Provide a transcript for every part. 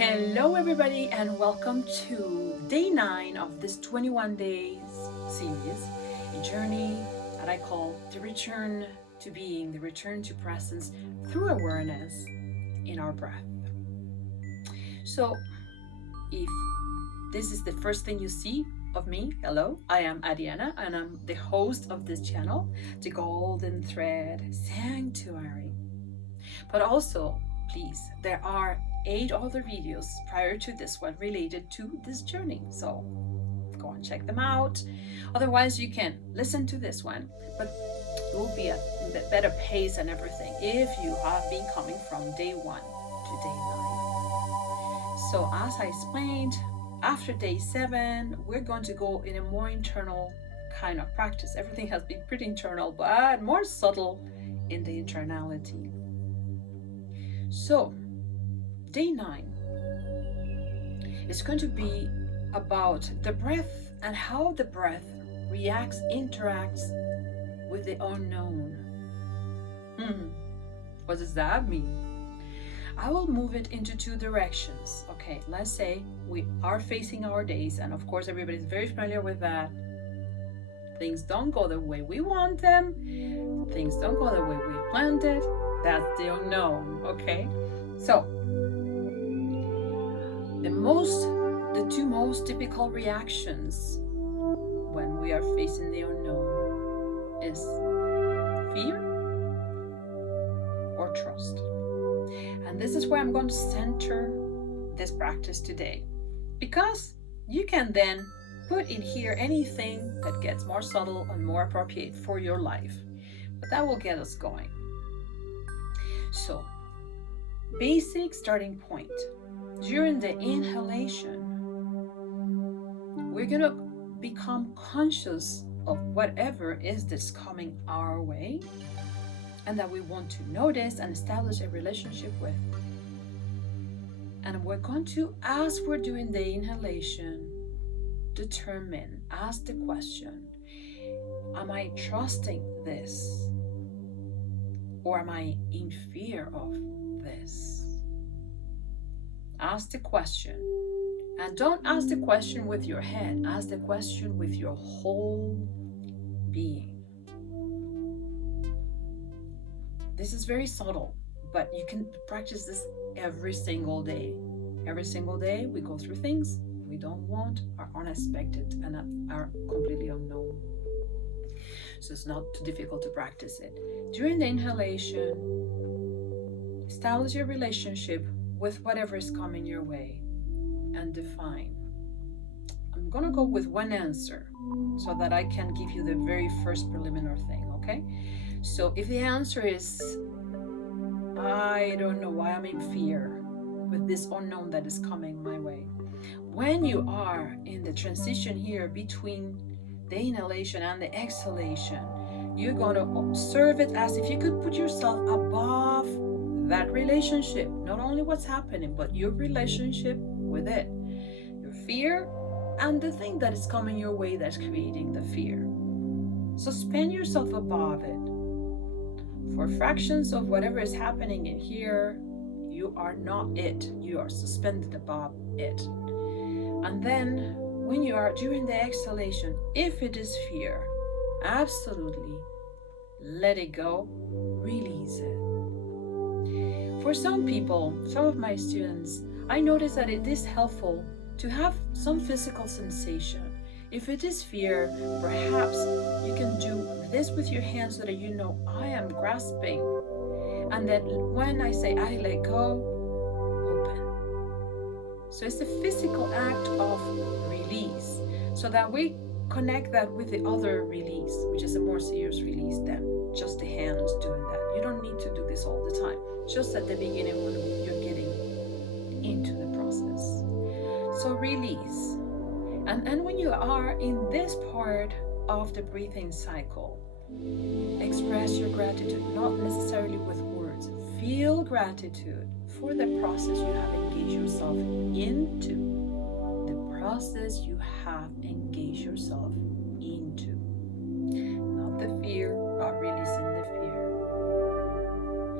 Hello everybody and welcome to day 9 of this 21 days series, a journey that I call the return to being, the return to presence through awareness in our breath. So if this is the first thing you see of me, hello, I am Adriana and I'm the host of this channel, the Golden Thread Sanctuary. But also, please, there are 8 other videos prior to this one related to this journey, so go and check them out. Otherwise, you can listen to this one, but it will be at a better pace and everything if you have been coming from day 1 to day 9. So as I explained, after day 7, we're going to go in a more internal kind of practice. Everything has been pretty internal, but more subtle in the internality. So day 9 is going to be about the breath and how the breath interacts with the unknown. What does that mean? I will move it into 2 directions. Okay, let's say we are facing our days, and of course everybody's very familiar with that. Things don't go the way we want them. Things don't go the way we planned it. That's the unknown, okay? So the 2 most typical reactions when we are facing the unknown is fear or trust. And this is where I'm going to center this practice today, because you can then put in here anything that gets more subtle and more appropriate for your life, but that will get us going. So, basic starting point. During the inhalation, we're going to become conscious of whatever is that's coming our way and that we want to notice and establish a relationship with. And we're going to, as we're doing the inhalation, ask the question, am I trusting this? Or am I in fear of this? Ask the question. And don't ask the question with your head. Ask the question with your whole being. This is very subtle, but you can practice this every single day. Every single day we go through things we don't want, are unexpected, and are completely unknown. So it's not too difficult to practice it. During the inhalation, establish your relationship with whatever is coming your way and define. I'm going to go with one answer so that I can give you the very first preliminary thing, okay? So if the answer is, I don't know why I'm in fear with this unknown that is coming my way. When you are in the transition here between the inhalation and the exhalation, you're going to observe it as if you could put yourself above that relationship, not only what's happening, but your relationship with it, your fear, and the thing that is coming your way that's creating the fear. Suspend yourself above it. For fractions of whatever is happening in here, you are not it. You are suspended above it. And then when you are during the exhalation, if it is fear, absolutely let it go, release it. For some people, some of my students, I notice that it is helpful to have some physical sensation. If it is fear, perhaps you can do this with your hands so that you know I am grasping. And then when I say I let go, open. So it's a physical act of release, so that we connect that with the other release, which is a more serious release than just the hands doing that. You don't need to do this all the time, just at the beginning when you're getting into the process. So release. And when you are in this part of the breathing cycle, express your gratitude, not necessarily with words. Feel gratitude for the process you have engaged yourself into. The process you have engaged yourself into. Not the fear, not releasing the fear.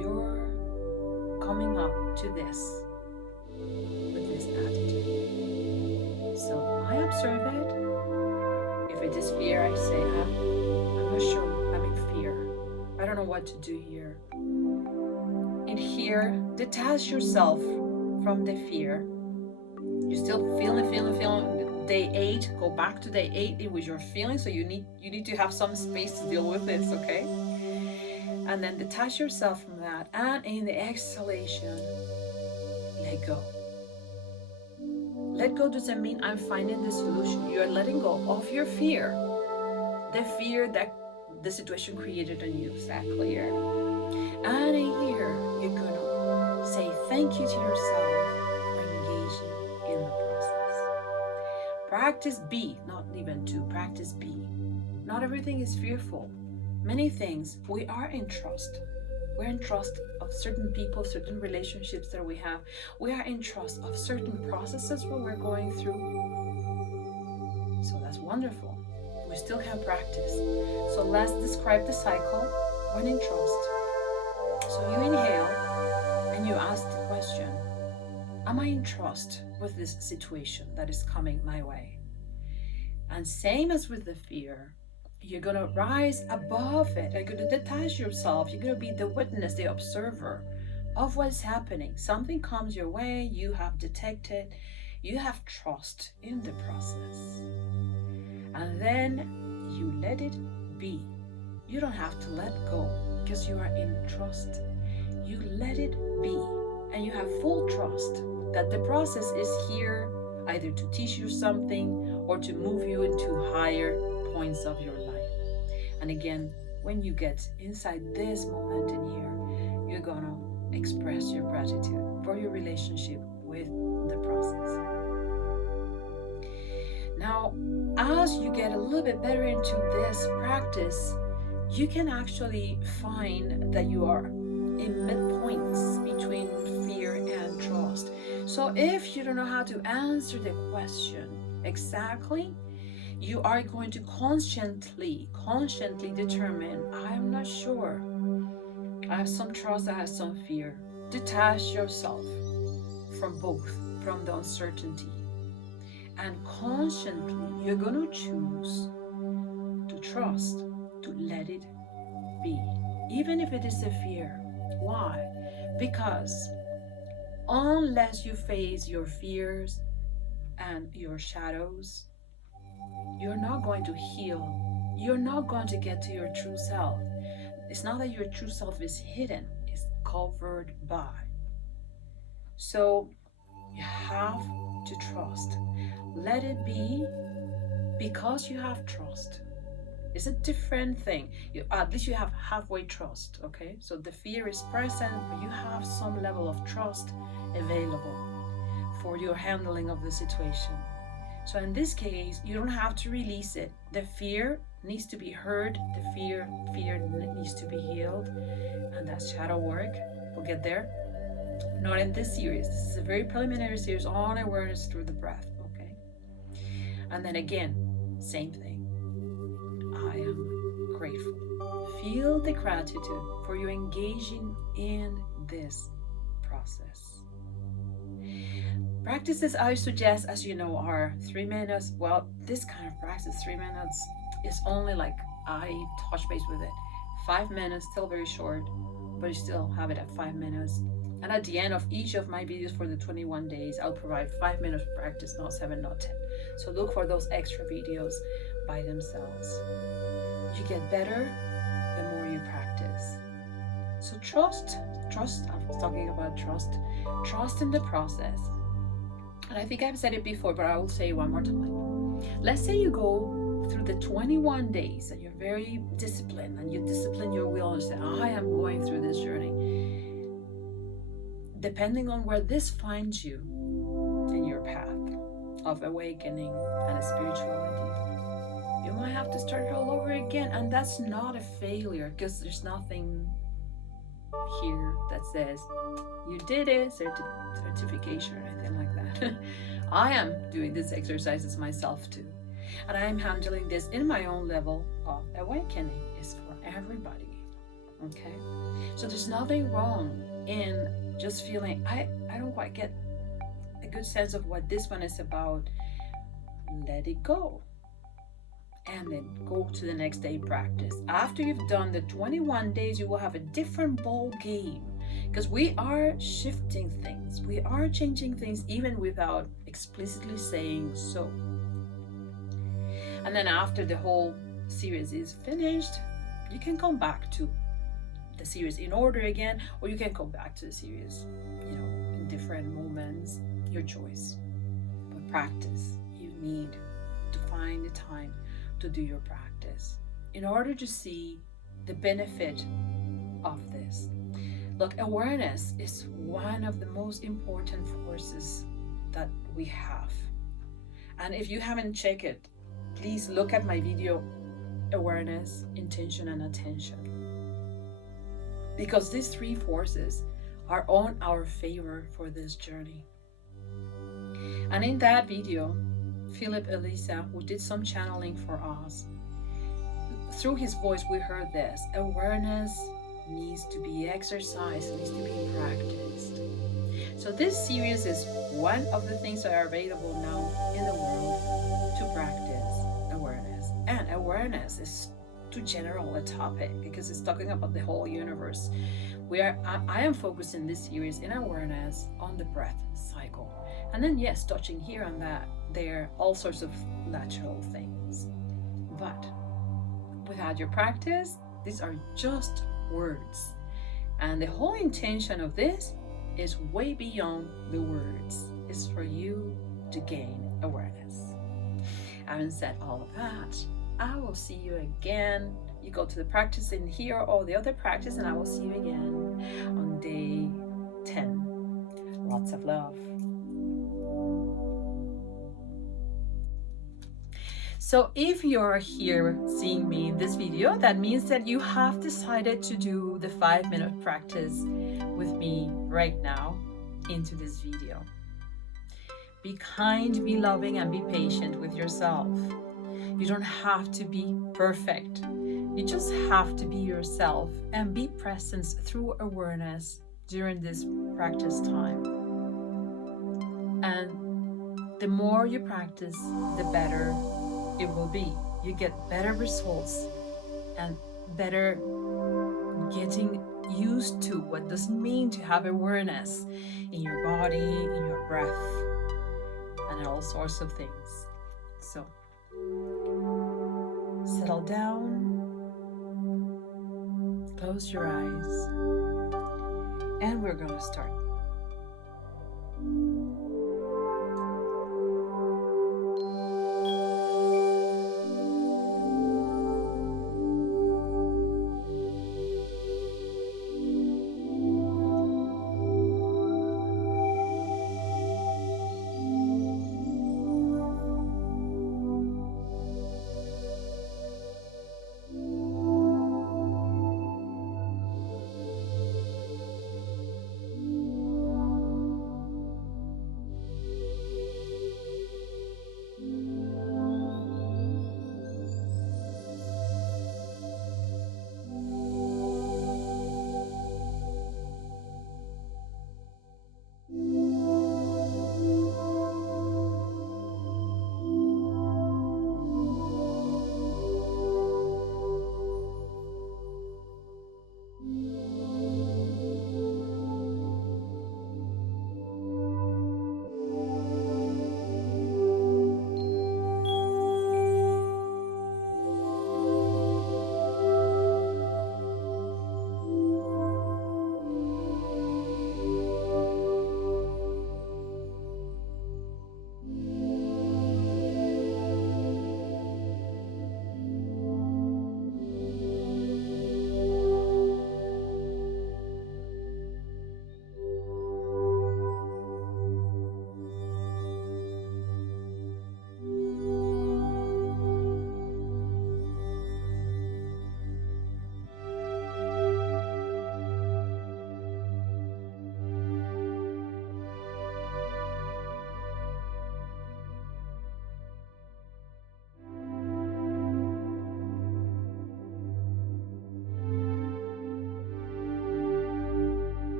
You're coming up to this with what to do here. And here, detach yourself from the fear. You're still feeling. Day 8, go back to day 8 with your feelings. So you need to have some space to deal with this, okay? And then detach yourself from that. And in the exhalation, let go. Let go doesn't mean I'm finding the solution. You're letting go of your fear. The fear that the situation created on you. Is that clear? And in here, you're gonna say thank you to yourself for engaging in the process. Practice B, not even 2, practice B. Not everything is fearful. Many things, we are in trust. We're in trust of certain people, certain relationships that we have. We are in trust of certain processes what we're going through. So that's wonderful. We still can practice. So let's describe the cycle when in trust. So you inhale and you ask the question, am I in trust with this situation that is coming my way? And same as with the fear, you're going to rise above it. You're going to detach yourself. You're going to be the witness, the observer of what's happening. Something comes your way, you have detected, you have trust in the process. And then you let it be. You don't have to let go because you are in trust. You let it be. And you have full trust that the process is here either to teach you something or to move you into higher points of your life. And again, when you get inside this moment in here, you're gonna express your gratitude for your relationship with the process. Now, as you get a little bit better into this practice, you can actually find that you are in midpoints between fear and trust. So if you don't know how to answer the question exactly, you are going to consciently determine, I'm not sure. I have some trust, I have some fear. Detach yourself from both, from the uncertainty. And consciently, you're going to choose to trust, to let it be, even if it is a fear. Why? Because unless you face your fears and your shadows, you're not going to heal. You're not going to get to your true self. It's not that your true self is hidden, it's covered by. So you have to trust. Let it be because you have trust. It's a different thing. At least you have halfway trust, okay? So the fear is present, but you have some level of trust available for your handling of the situation. So in this case, you don't have to release it. The fear needs to be heard. The fear needs to be healed. And that's shadow work. We'll get there. Not in this series. This is a very preliminary series on awareness through the breath, okay? And then again, same thing. I am grateful. Feel the gratitude for you engaging in this process. Practices I suggest, as you know, are 3 minutes. Well, this kind of practice, 3 minutes, is only like I touch base with it. 5 minutes, still very short, but you still have it at 5 minutes. And at the end of each of my videos for the 21 days, I'll provide 5 minutes of practice, not 7, not 10. So look for those extra videos by themselves. You get better the more you practice. So trust, I'm talking about trust in the process. And I think I've said it before, but I will say it one more time. Let's say you go through the 21 days and you're very disciplined and you discipline your will and say, I am going through this journey. Depending on where this finds you in your path of awakening and spirituality, you might have to start all over again. And that's not a failure, because there's nothing here that says you did it, certification or anything like that. I am doing these exercises myself too, and I am handling this in my own level of awakening. It's for everybody, okay? So there's nothing wrong in just feeling I don't quite get a good sense of what this one is about. Let it go. and then go to the next day practice. After you've done the 21 days, you will have a different ball game, because we are shifting things, we are changing things even without explicitly saying so. And then after the whole series is finished, you can come back to the series in order again, or you can come back to the series, in different moments, your choice. But practice, you need to find the time to do your practice in order to see the benefit of this. Look, awareness is one of the most important forces that we have. And if you haven't checked it, please look at my video, Awareness, Intention, and Attention. Because these three forces are on our favor for this journey. And in that video, Philip Elisa, who did some channeling for us, through his voice we heard this: awareness needs to be exercised, needs to be practiced. So this series is one of the things that are available now in the world to practice awareness. And awareness is too general a topic because it's talking about the whole universe. I am focused in this series in awareness on the breath cycle. And then yes, touching here and there, all sorts of natural things. But without your practice, these are just words. And the whole intention of this is way beyond the words. It's for you to gain awareness. Having said all of that, I will see you again. You go to the practice in here or the other practice, and I will see you again on day 10. Lots of love. So if you're here seeing me in this video, that means that you have decided to do the 5-minute practice with me right now into this video. Be kind, be loving, and be patient with yourself. You don't have to be perfect. You just have to be yourself and be present through awareness during this practice time. And the more you practice, the better it will be. You get better results and better getting used to what does it mean to have awareness in your body, in your breath, and all sorts of things. So settle down, close your eyes, and we're going to start.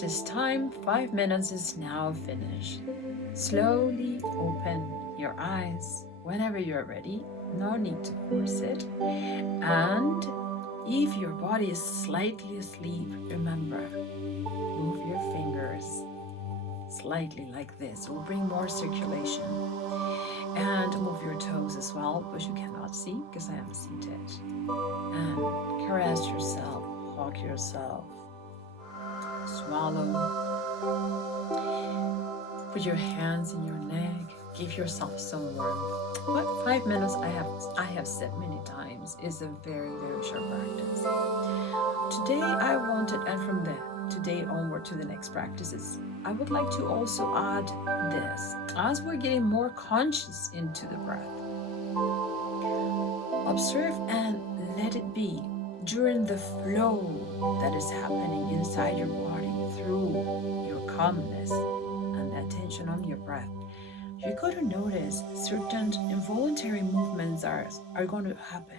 practice time, 5 minutes, is now finished. Slowly open your eyes whenever you're ready. No need to force it. And if your body is slightly asleep, remember, move your fingers slightly like this. It will bring more circulation. And move your toes as well, but you cannot see because I am seated. And caress yourself, hug yourself, swallow. Put your hands in your neck, give yourself some warmth. But 5 minutes, I have said many times, is a very, very short practice. Today I wanted, and from today onward to the next practices, I would like to also add this. As we're getting more conscious into the breath, observe and let it be during the flow that is happening inside your body through your calmness and attention on your breath. You're going to notice certain involuntary movements are going to happen.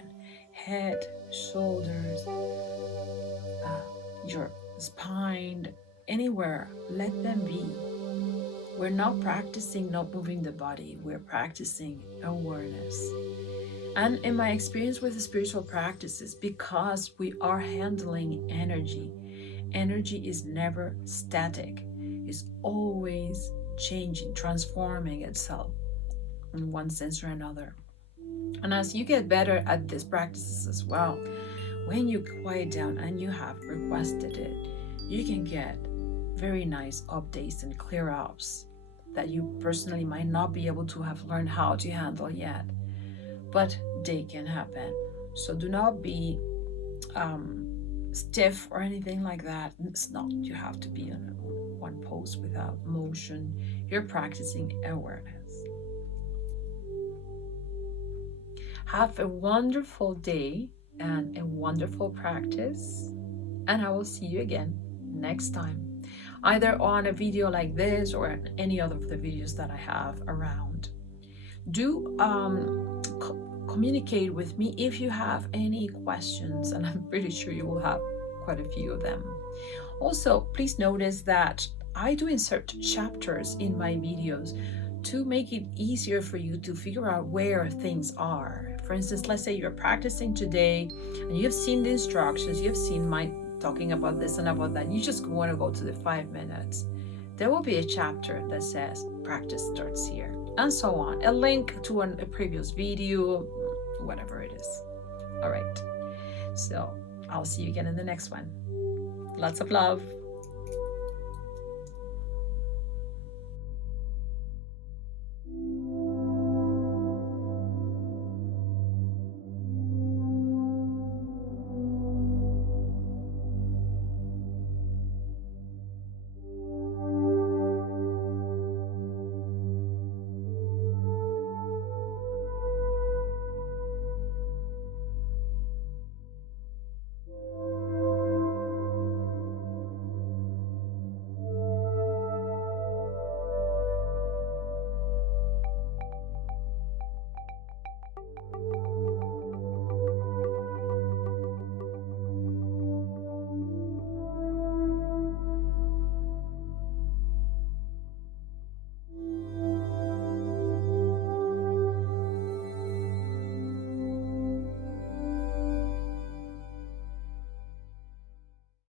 Head, shoulders, your spine, anywhere, let them be. We're not practicing not moving the body, we're practicing awareness. And in my experience with the spiritual practices, because we are handling energy, energy is never static, it's always changing, transforming itself in one sense or another. And as you get better at these practices as well, when you quiet down and you have requested it, you can get very nice updates and clear ups that you personally might not be able to have learned how to handle yet, but they can happen. So do not be stiff or anything like that. It's not, you have to be in one pose without motion. You're practicing awareness. Have a wonderful day and a wonderful practice, and I will see you again next time, either on a video like this or any other of the videos that I have around. Do communicate with me if you have any questions, and I'm pretty sure you will have quite a few of them. Also, please notice that I do insert chapters in my videos to make it easier for you to figure out where things are. For instance, let's say you're practicing today and you've seen the instructions, you've seen my talking about this and about that, you just want to go to the 5 minutes. There will be a chapter that says practice starts here, and so on. A link to a previous video, whatever it is. All right. So I'll see you again in the next one. Lots of love.